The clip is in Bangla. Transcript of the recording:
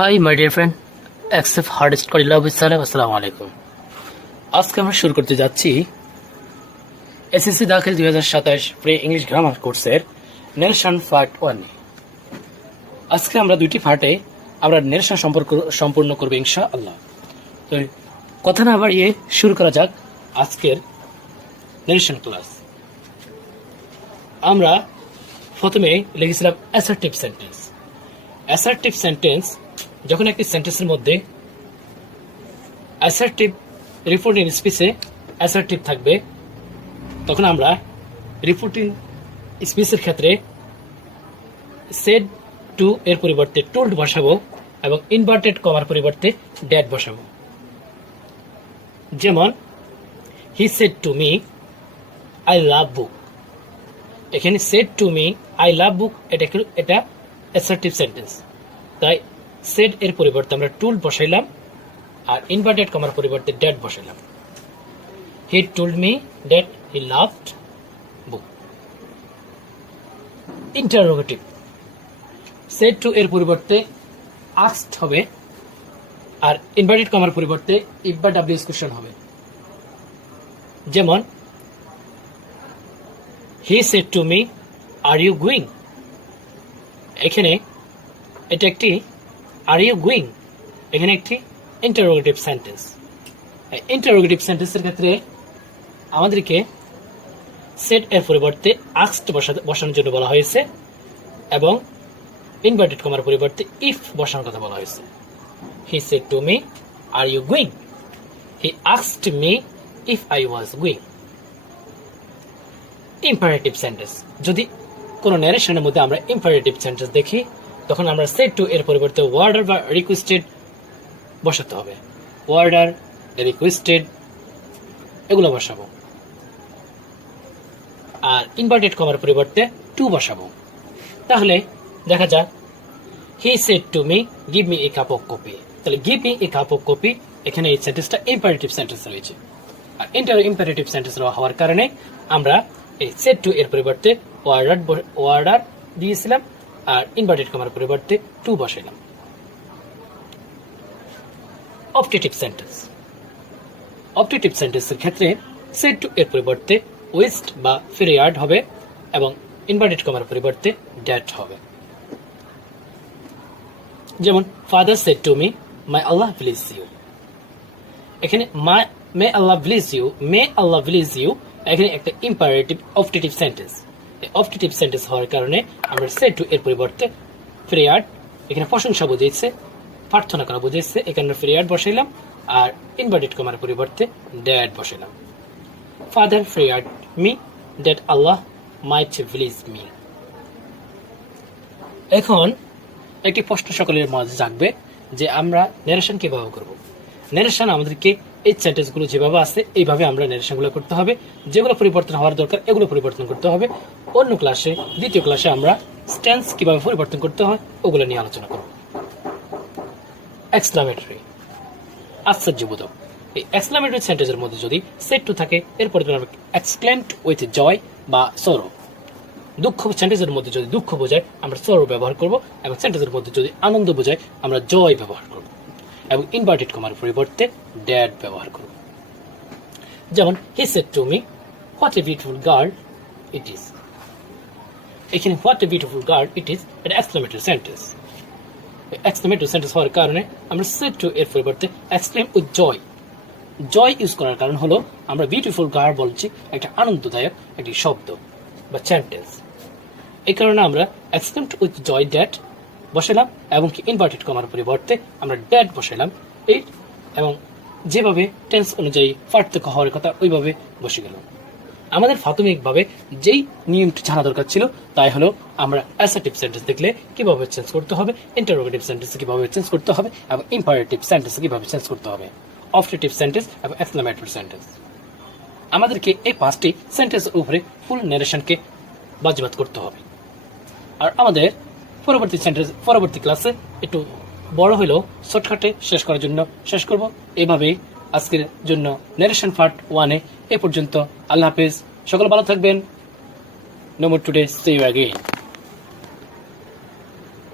Hi my dear friend, accept hardest করিলা সালাম। আসসালামু আলাইকুম। আজকে আমরা শুরু করতে যাচ্ছি এসএসসি দাখিল 2027 প্রি ইংলিশ গ্রামার কোর্সের নেরেশন পার্ট 1। আজকে আমরা দুইটি পার্টে আমরা নেরেশন সম্পূর্ণ করব ইনশাআল্লাহ। তো কথা না বাড়িয়ে শুরু করা যাক আজকের নেরেশন ক্লাস। আমরা প্রথমে লিখেছিলাম অ্যাসার্টিভ সেন্টেন্স। অ্যাসার্টিভ সেন্টেন্স যখন একটি সেন্টেন্সের মধ্যে অ্যাসার্টিভ রিপোর্টিং স্পিচে অ্যাসার্টিভ থাকবে, তখন আমরা রিপোর্টিং স্পিচের ক্ষেত্রে সেড টু এর পরিবর্তে টোল্ড বসাবো এবং ইনভার্টেড কমার পরিবর্তে ড্যাড বসাবো। যেমন he said to me I love book. এখানে said to me I love book এটা অ্যাসার্টিভ সেন্টেন্স, তাই সেড এর পরিবর্তে আমরা টোল্ড বসাইলাম আর ইনভার্টেড কমার পরিবর্তে ড্যাড বসাইলাম। He told me that he loved book. Interrogative said to এর পরিবর্তে আস্কড হবে আর ইনভার্টেড কমার পরিবর্তে ইফ বা ডাব্লিউএস কোশ্চেন হবে। যেমন he said to me are you going. এখানে এটা একটি আর ইউ গোয়িং, এখানে একটি ইন্টারোগেটিভ সেন্টেন্স। ইন্টারোগেটিভ সেন্টেন্সের ক্ষেত্রে আমাদেরকে সেড এর পরিবর্তে আস্কড বসানোর জন্য বলা হয়েছে এবং ইনভার্টেড কমার পরিবর্তে ইফ বসানোর কথা বলা হয়েছে। He said to me are you going, he asked me if I was going. Imperative sentence, যদি কোনো ন্যারেশনের মধ্যে আমরা ইম্পারেটিভ সেন্টেন্স দেখি, তখন আমরা সেড টু এর পরিবর্তে ওয়ার্ডার বা রিকোয়েস্টেড বসাতে হবে। ওয়ার্ডার, রিকোয়েস্টেড এগুলো বসাবো আর ইনভার্টেড কমার পরিবর্তে টু বসাবো। তাহলে দেখা যাক he said to me give me a cup of coffee. তাহলে give me a cup of coffee, এখানে এই সেন্টেন্সটা ইম্পারেটিভ সেন্টেন্স রয়েছে। আর ইম্পারেটিভ সেন্টেন্স হওয়ার কারণে আমরা এই সেড টু এর পরিবর্তে ওয়ার্ডার দিয়েছিলাম আর ইনভার্টেড কমার পরিবর্তে টু বসাইলাম। Optative sentence. অপটেটিভ সেন্টেন্সের ক্ষেত্রে সেড টু এর পরিবর্তে ওয়েস্ট বা ফিরিয়ার্ড হবে এবং ইনভার্টেড কমার পরিবর্তে ড্যাড হবে। যেমন father said to me my Allah bless you. এখানে may Allah bless you, may Allah bless you এখানে একটা ইম্পারেটিভ অপটেটিভ সেন্টেন্স। এই অপটেটিভ সেন্টেন্স হওয়ার কারণে আমরা সেড টু এর পরিবর্তে ফিরিয়ার্ড, এখানে প্রশংসা বুঝিয়েছে, প্রার্থনা করা বুঝিয়েছে, এখানে ফিরিয়ার্ড বসাইলাম আর ইনভার্টেড কমার পরিবর্তে ড্যাড বসাইলাম। Father prayed me that Allah might bless me. এখন একটি প্রশ্ন সকলের মাঝে জাগবে যে আমরা ন্যারেশন কিভাবে করব। ন্যারেশন আমাদেরকে এই সেন্টেন্সগুলো যেভাবে আছে এইভাবে আমরা ন্যারেশনগুলো করতে হবে। যেগুলো পরিবর্তন হওয়ার দরকার এগুলো পরিবর্তন করতে হবে। অন্য ক্লাসে, দ্বিতীয় ক্লাসে আমরা স্ট্যান্স কিভাবে পরিবর্তন করতে হয় ওগুলো নিয়ে আলোচনা করব। এক্সক্লামেটরি, আশ্চর্যবোধক। এই এক্সক্লামেটরি সেন্টেন্সের মধ্যে যদি সেড টু থাকে এরপরে আমরা এক্সক্লেমড উইথ জয় বা সরো। দুঃখ সেন্টেন্সের মধ্যে যদি দুঃখ বোঝায় আমরা সরো ব্যবহার করব এবং সেন্টেন্সের মধ্যে যদি আনন্দ বোঝায় আমরা জয় ব্যবহার করব এবং ইনভার্টেড কমার পরিবর্তে ড্যাড ব্যবহার করব। যেমন he said to me what a beautiful girl it is. এখানে what a beautiful girl it is এটা এক্সক্লেমেটরি সেন্টেন্স। এক্সক্লেমেটরি সেন্টেন্স হওয়ার কারণে আমরা সেড টু এর পরিবর্তে exclaim with joy. Joy use করার কারণ হলো আমরা বিউটিফুল গার্ল বলছি একটা আনন্দদায়ক একটি শব্দ বা সেন্টেন্স। এই কারণে আমরা এক্সক্লেমড উইথ জয় ড্যাড বসালাম এবং কি ইনভার্টেড কমার পরিবর্তে আমরা ড্যাড বসালাম। এই এবং যেভাবে টেন্স অনুযায়ী পার্থক্য হওয়ার কথা ওইভাবে বসে গেল। আমাদের প্রাথমিকভাবে যেই নিয়মটি জানা দরকার ছিল তাই হলো আমরা অ্যাসার্টিভ সেন্টেন্স দেখলে কিভাবে চেঞ্জ করতে হবে, ইন্টারোগেটিভ সেন্টেন্স কিভাবে চেঞ্জ করতে হবে এবং ইম্পারেটিভ সেন্টেন্স কিভাবে চেঞ্জ করতে হবে, অপটেটিভ সেন্টেন্স এবং এক্সক্লামেটরি সেন্টেন্স। আমাদেরকে এই 5টি সেন্টেন্সের উপরে ফুল ন্যারেশনকে বাজিবাদ করতে হবে। আর আমাদের পরবর্তী ক্লাসে একটু বড় হলেও শর্টকাটে শেষ করার জন্য শেষ করব। এইভাবেই আজকের জন্য ন্যারেশন পার্ট 1 এ পর্যন্ত। আল্লাহ হাফেজ, সকল ভালো থাকবেন। No more today, see you again.